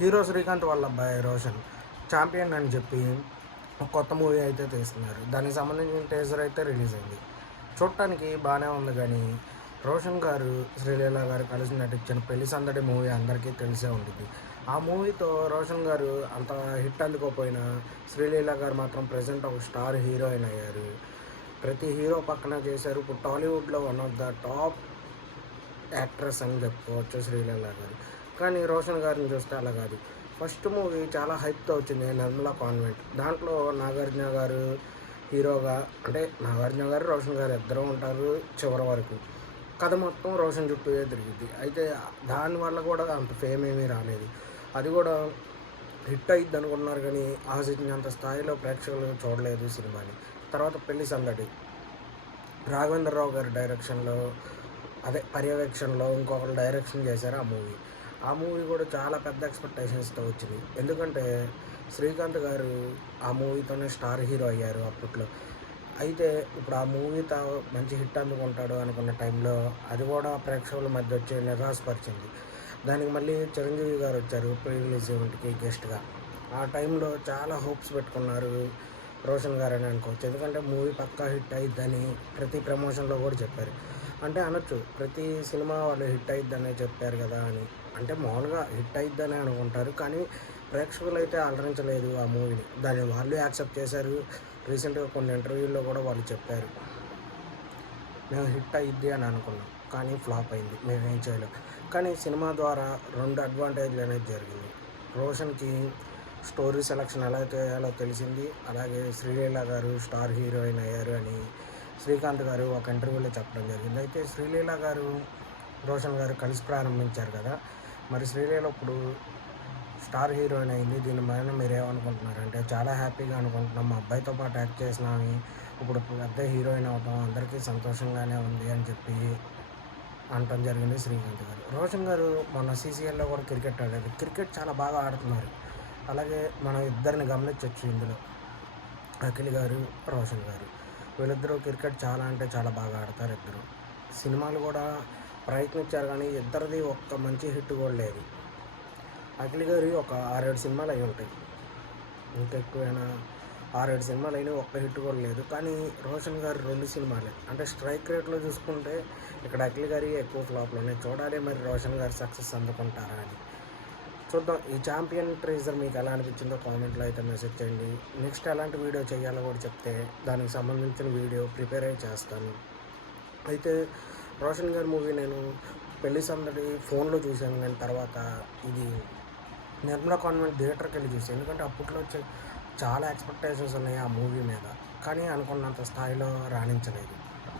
Hero Srikanth వాళ్ళ అబ్బాయి Roshan champion అని చెప్పి ఒక కొత్త మూవీ అయితే తీస్తున్నారు. దానికి సంబంధించిన టేజర్ అయితే రిలీజ్ అయింది. చూడటానికి బాగానే ఉంది కానీ రోషన్ గారు శ్రీలీల గారు కలిసి నటించిన పెళ్ళి సందడి మూవీ అందరికీ తెలిసే ఉంటుంది ఆ మూవీతో రోషన్ గారు అంత హిట్ అందుకోపోయినా శ్రీలీల గారు మాత్రం ప్రజెంట్ ఒక స్టార్ హీరోయిన్ అయ్యారు. ప్రతి హీరో పక్కన చేశారు. ఇప్పుడు టాలీవుడ్లో one of the top actress అని చెప్పుకోవచ్చు శ్రీలీల గారు. కానీ రోషన్ గారిని చూస్తే అలా కాదు. ఫస్ట్ మూవీ చాలా హైప్తో వచ్చింది నిర్మలా కాన్వెంట్. దాంట్లో నాగార్జున గారు హీరోగా అంటే నాగార్జున గారు రోషన్ గారు ఇద్దరు ఉంటారు చివరి వరకు. కథ మొత్తం రోషన్ చుట్టూ తిరిగిద్ది? అయితే దానివల్ల కూడా అంత ఫేమ్ ఏమీ రాలేదు. అది కూడా హిట్ అయ్యిద్ది అనుకున్నారు కానీ ఆశించినంత స్థాయిలో ప్రేక్షకులు చూడలేదు సినిమాని. తర్వాత పెళ్ళి సందడి. రాఘవేంద్రరావు గారి డైరెక్షన్లో అదే పర్యవేక్షణలో ఇంకొకరు డైరెక్షన్ చేశారు ఆ మూవీ. ఆ మూవీ కూడా చాలా పెద్ద ఎక్స్పెక్టేషన్స్తో వచ్చింది. ఎందుకంటే శ్రీకాంత్ గారు ఆ మూవీతోనే స్టార్ హీరో అయ్యారు అప్పట్లో. అయితే ఇప్పుడు ఆ మూవీతో మంచి హిట్ అందుకుంటాడు అనుకున్న టైంలో అది కూడా ప్రేక్షకుల మధ్య వచ్చి నిరాశపరిచింది. దానికి మళ్ళీ చిరంజీవి గారు వచ్చారు ప్రీ రిలీజ్ ఈవెంట్కి గెస్ట్గా. ఆ టైంలో చాలా హోప్స్ పెట్టుకున్నారు రోషన్ గారు అని అనుకోవచ్చు. ఎందుకంటే మూవీ పక్కా హిట్ అయిద్దని ప్రతి ప్రమోషన్లో కూడా చెప్పారు. అంటే అనొచ్చు ప్రతి సినిమా వాళ్ళు హిట్ అయిద్దని చెప్పారు కదా అని. అంటే మామూలుగా హిట్ అయిద్దని అనుకుంటారు. కానీ ప్రేక్షకులు అయితే అలరించలేదు ఆ మూవీని. దాన్ని వాళ్ళు యాక్సెప్ట్ చేశారు. రీసెంట్గా కొన్ని ఇంటర్వ్యూల్లో కూడా వాళ్ళు చెప్పారు. మేము హిట్ అయ్యిద్ది అని అనుకున్నాం. కానీ ఫ్లాప్ అయింది. మేము ఏం చేయలేం. కానీ సినిమా ద్వారా రెండు అడ్వాంటేజ్లు అనేది జరిగింది. రోషన్కి స్టోరీ సెలక్షన్ ఎలా చేయాలో తెలిసింది. అలాగే శ్రీలీల గారు స్టార్ హీరోయిన్ అయ్యారు అని శ్రీకాంత్ గారు ఒక ఇంటర్వ్యూలో చెప్పడం జరిగింది. అయితే శ్రీలీల గారు రోషన్ గారు కలిసి ప్రారంభించారు కదా. మరి శ్రీలీల ఇప్పుడు స్టార్ హీరోయిన్ అయింది. దీని పైన మీరు ఏమనుకుంటున్నారు అంటే చాలా హ్యాపీగా అనుకుంటున్నాం. మా అబ్బాయితో పాటు యాక్ట్ చేసినామని. ఇప్పుడు పెద్ద హీరోయిన్ అవటం అందరికీ సంతోషంగానే ఉంది అని చెప్పి అనటం జరిగింది శ్రీకాంత్ గారు. రోషన్ గారు మొన్న సీసీఎల్లో కూడా క్రికెట్ ఆడారు. క్రికెట్ చాలా బాగా ఆడుతున్నారు. అలాగే మనం ఇద్దరిని గమనించవచ్చు ఇందులో. అఖిల్ గారు రోషన్ గారు. వీళ్ళిద్దరూ క్రికెట్ చాలా అంటే చాలా బాగా ఆడతారు ఇద్దరు. సినిమాలు కూడా ప్రయత్నించారు కానీ ఇద్దరిది ఒక్క మంచి హిట్ కూడా లేదు. అఖిల్ గారి ఒక ఆరేడు సినిమాలు అయి ఉంటాయి. ఇంకా ఎక్కువైనా ఆరేడు సినిమాలు అయినా ఒక్క హిట్ కూడా లేదు. కానీ రోషన్ గారి రెండు సినిమాలే. అంటే స్ట్రైక్ రేట్లో చూసుకుంటే ఇక్కడ అఖిల్ గారి ఎక్కువ ఫ్లాప్లు ఉన్నాయి చూడాలి. మరి రోషన్ గారు సక్సెస్ అందుకుంటారా అని. చూద్దాం. ఈ ఛాంపియన్ ట్రేజర్ మీకు ఎలా అనిపించిందో కామెంట్లో అయితే మెసేజ్ చేయండి. నెక్స్ట్ ఎలాంటి వీడియో చేయాలో కూడా చెప్తే దానికి సంబంధించిన వీడియో ప్రిపేర్ అయి చేస్తాను. అయితే రోషన్ గారి మూవీ నేను పెళ్ళి సందడి ఫోన్లో చూశాను నేను తర్వాత ఇది నిర్మలా కాన్వెంట్ థియేటర్కి వెళ్ళి చూసాను ఎందుకంటే అప్పట్లో వచ్చే చాలా ఎక్స్పెక్టేషన్స్ ఉన్నాయి ఆ మూవీ మీద. కానీ అనుకున్నంత స్థాయిలో రాణించలేదు.